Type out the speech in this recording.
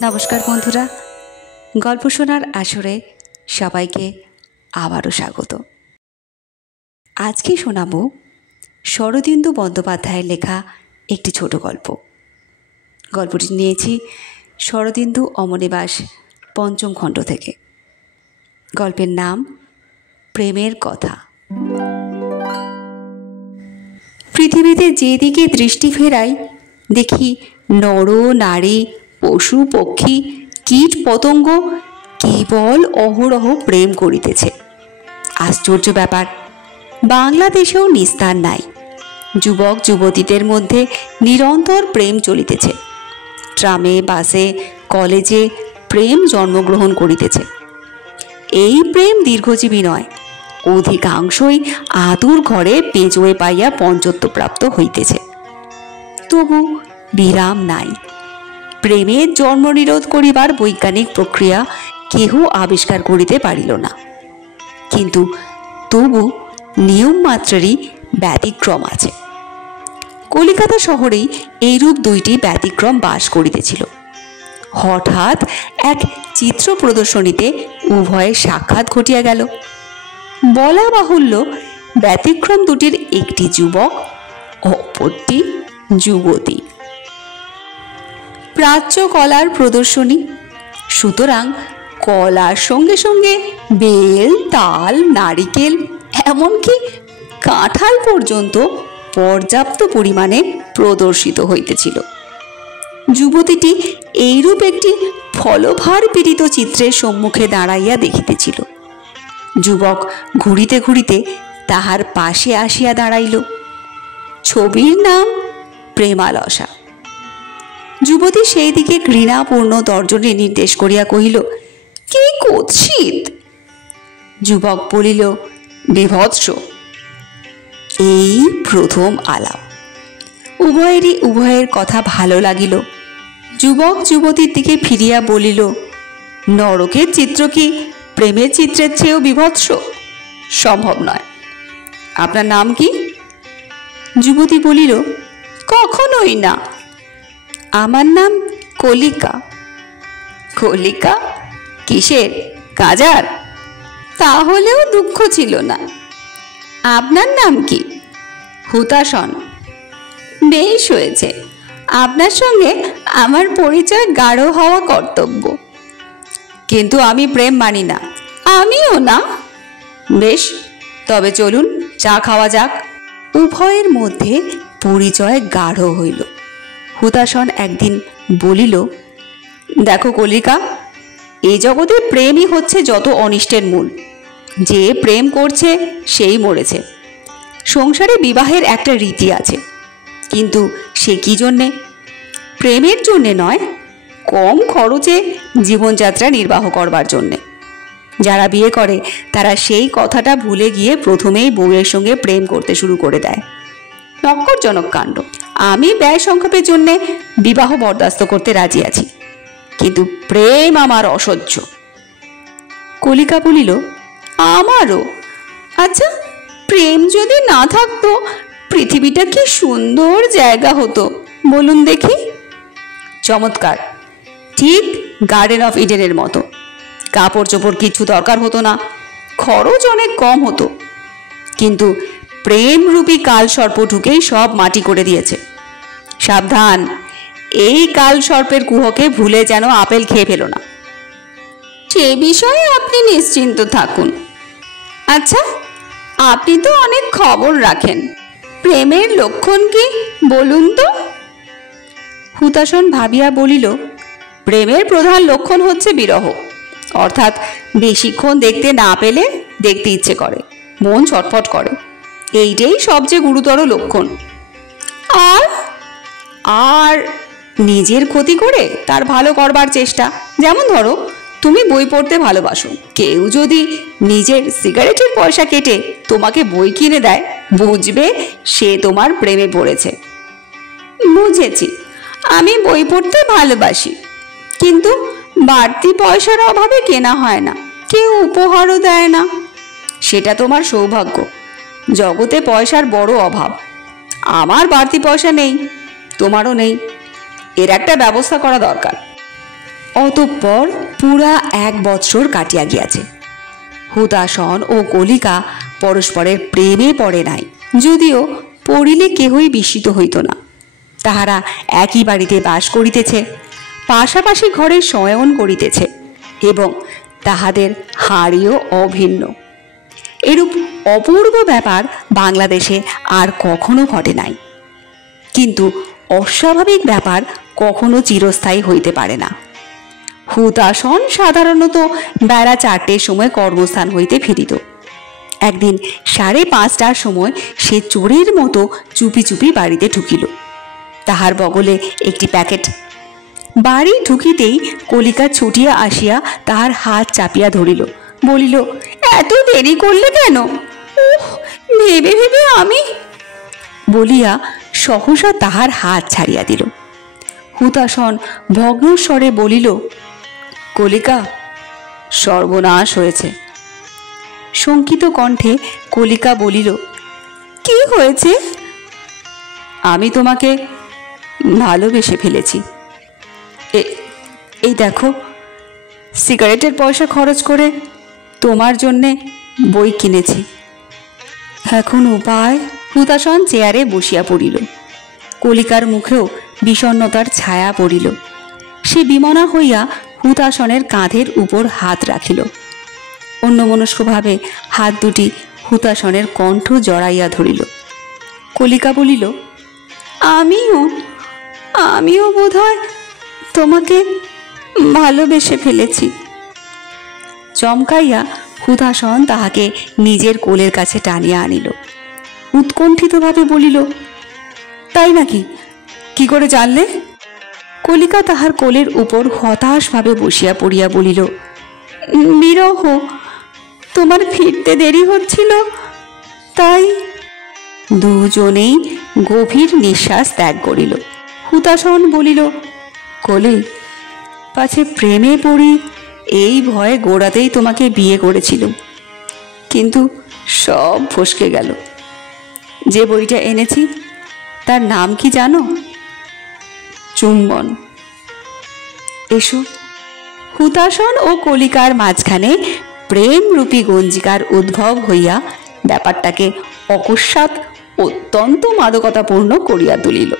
নমস্কার বন্ধুরা, গল্প শোনার আসরে সবাইকে আবারও স্বাগত। আজকে শোনাব শরদিন্দু বন্দ্যোপাধ্যায়ের লেখা একটি ছোট গল্প। গল্পটি নিয়েছি শরদিন্দু অমনিবাস পঞ্চম খণ্ড থেকে। গল্পের নাম প্রেমের কথা। পৃথিবীতে যেদিকে দৃষ্টি ফেরাই দেখি নর নারী, পশু পক্ষী, কীট পতঙ্গ কেবল অহরহ প্রেম করিতেছে। আশ্চর্য ব্যাপার, বাংলাদেশেও নিস্তার নাই। যুবক যুবতীদের মধ্যে নিরন্তর প্রেম চলিতেছে। ট্রামে, বাসে, কলেজে প্রেম জন্মগ্রহণ করিতেছে। এই প্রেম দীর্ঘজীবী নয়, অধিকাংশই আতুর ঘরে পেঁচোয়ে পাইয়া পঞ্চত্বপ্রাপ্ত হইতেছে। তবু বিরাম নাই। প্রেমের জন্ম নিরোধ করিবার বৈজ্ঞানিক প্রক্রিয়া কেহ আবিষ্কার করিতে পারিল না। কিন্তু তবু নিয়ম মাত্রেরই ব্যতিক্রম আছে। কলিকাতা শহরেই এইরূপ দুইটি ব্যতিক্রম বাস করিতেছিল। হঠাৎ এক চিত্র প্রদর্শনীতে উভয়ের সাক্ষাৎ ঘটিয়া গেল। বলা বাহুল্য, ব্যতিক্রম দুটির একটি যুবক, অপরটি যুবতী। প্রাচ্য কলার প্রদর্শনী, সুতরাং কলার সঙ্গে সঙ্গে বেল, তাল, নারিকেল, এমনকি কাঁঠাল পর্যন্ত পর্যাপ্ত পরিমাণে প্রদর্শিত হইতেছিল। যুবতীটি এইরূপ একটি ফলভার পীড়িত চিত্রের সম্মুখে দাঁড়াইয়া দেখিতেছিল। যুবক ঘুরিতে ঘুরিতে তাহার পাশে আসিয়া দাঁড়াইল। ছবির নাম প্রেমালসা। যুবতী সেই দিকে ঘৃণাপূর্ণ তর্জনী নির্দেশ করিয়া কহিল, কি কুৎসিত! যুবক বলিল, বিভৎস। এই প্রথম আলাপ। উভয়েরই উভয়ের কথা ভালো লাগিল। যুবক যুবতীর দিকে ফিরিয়া বলিল, নরকের চিত্র কি প্রেমের চিত্রের চেয়েও বিভৎস? সম্ভব নয়। আপনার নাম কি? যুবতী বলিল, কখনোই না। আমার নাম কলিকা। কলিকা? কিসের? গাজার? তাহলেও দুঃখ ছিল না। আপনার নাম কি? হুতাশন। বেশ হয়েছে, আপনার সঙ্গে আমার পরিচয় গাঢ় হওয়া কর্তব্য। কিন্তু আমি প্রেম মানি না। আমিও না। বেশ, তবে চলুন চা খাওয়া যাক। উভয়ের মধ্যে পরিচয় গাঢ় হইল। হুতাশন একদিন বলিল, দেখো কলিকা, এই জগতে প্রেমই হচ্ছে যত অনিষ্টের মূল। যে প্রেম করছে সেই মরেছে। সংসারে বিবাহের একটা রীতি আছে, কিন্তু সে কি জন্যে? প্রেমের জন্যে নয়, কম খরচে জীবনযাত্রা নির্বাহ করবার জন্যে। যারা বিয়ে করে তারা সেই কথাটা ভুলে গিয়ে প্রথমেই বউয়ের সঙ্গে প্রেম করতে শুরু করে দেয়। নক্করজনক কাণ্ড। আমি ব্যয় সংক্ষেপের জন্যে বিবাহ বরদাস্ত করতে রাজি আছি, কিন্তু প্রেম আমার অসহ্য। কলিকা বলিল, আমারও। আচ্ছা, প্রেম যদি না থাকতো পৃথিবীটা কি সুন্দর জায়গা হতো বলুন দেখি। চমৎকার, ঠিক গার্ডেন অফ ইডেনের মতো। কাপড় চোপড় কিছু দরকার হতো না, খরচ অনেক কম হতো। কিন্তু প্রেমরূপী কাল সর্প ঢুকেই সব মাটি করে দিয়েছে। সাবধান, এই কাল সর্পের কুহকে ভুলে যেন আপেল খেয়ে ফেলো না। সে বিষয়ে আপনি নিশ্চিন্ত থাকুন। আচ্ছা, আপনি তো অনেক খবর রাখেন। প্রেমের লক্ষণ কি বলুন তো? হুতাশন ভাবিয়া বলিল, প্রেমের প্রধান লক্ষণ হচ্ছে বিরহ, অর্থাৎ বেশিক্ষণ দেখতে না পেলে দেখতে ইচ্ছে করে, মন ছটফট করে। এইটাই সবচেয়ে গুরুতর লক্ষণ। আর আর নিজের ক্ষতি করে তার ভালো করবার চেষ্টা। যেমন ধরো, তুমি বই পড়তে ভালোবাসো, কেউ যদি নিজের সিগারেটের পয়সা কেটে তোমাকে বই কিনে দেয়, বুঝবে সে তোমার প্রেমে পড়েছে। বুঝেছি, আমি বই পড়তে ভালোবাসি, কিন্তু বাড়তি পয়সার অভাবে কেনা হয় না, কেউ উপহারও দেয় না। সেটা তোমার সৌভাগ্য। জগতে পয়সার বড় অভাব। আমার বাড়তি পয়সা নেই, তোমারও নেই। এর একটা ব্যবস্থা করা দরকার। অতঃপর পুরা 1 বৎসর কাটিয়া গিয়াছে। হুতাশন ও কলিকা পরস্পরের প্রেমে পড়ে নাই, যদিও পড়িলে কেহই বিস্মিত হইত না। তাহারা একই বাড়িতে বাস করিতেছে, পাশাপাশি ঘরে শয়ন করিতেছে এবং তাহাদের হাড়িও অভিন্ন। এরূপ অপূর্ব ব্যাপার বাংলাদেশে আর কখনো ঘটে নাই। কিন্তু অস্বাভাবিক ব্যাপার কখনো চিরস্থায়ী হইতে পারে না। হুতাশন সাধারণত বেলা 4টের সময় কর্মস্থান হইতে ফিরিত। একদিন 5:30টার সময় সে চোরের মতো চুপি চুপি বাড়িতে ঢুকিল। তাহার বগলে একটি প্যাকেট। বাড়ি ঢুকিতেই কলিকা ছুটিয়া আসিয়া তাহার হাত চাপিয়া ধরিল, বলিল, এত দেরি করলে কেন? ওহ, ভেবে ভেবে আমি বলিয়া সহসা তাহার হাত ছাড়িয়া দিল। হুতাশন ভগ্নস্বরে বলিল, কলিকা, সর্বনাশ হয়েছে। শঙ্কিত কণ্ঠে কলিকা বলিল, কি হয়েছে? আমি তোমাকে ভালোবেসে ফেলেছি। এই দেখো, সিগারেটের পয়সা খরচ করে তোমার জন্যে বই কিনেছি। এখন উপায়? হুতাশন চেয়ারে বসিয়া পড়িল। কলিকার মুখেও বিষণ্ণতার ছায়া পড়িল। সে বিমনা হইয়া হুতাশনের কাঁধের উপর হাত রাখিল। অন্যমনস্কভাবে হাত দুটি হুতাশনের কণ্ঠ জড়াইয়া ধরিল। কলিকা বলিল, আমিও বোধহয় তোমাকে ভালোবেসে ফেলেছি। চমকাইয়া হুতাশন তাহাকে নিজের কোলের কাছে টানিয়া আনিল। উৎকণ্ঠিতভাবে বলিল, তাই নাকি? কি করে জানলে? কলিকা তাহার কোলের উপর হতাশভাবে বসিয়া পড়িয়া বলিল, বিরহ, তোমার ফিরতে দেরি হচ্ছিল তাই। দুজনেই গভীর নিঃশ্বাস ত্যাগ করিল। হুতাশন বলিল, কলি, পাছে প্রেমে পড়ি এই ভয়ে গোড়াতেই তোমাকে বিয়ে করেছিলুম, কিন্তু সব ফসকে গেল। যে বইটা এনেছি তার নাম কি জানো? চুম্বন। এসো। হুতাশন ও কলিকার মাঝখানে প্রেমরূপী গঞ্জিকার উদ্ভব হইয়া ব্যাপারটাকে অকস্মাৎ অত্যন্ত মাদকতাপূর্ণ করিয়া তুলিল।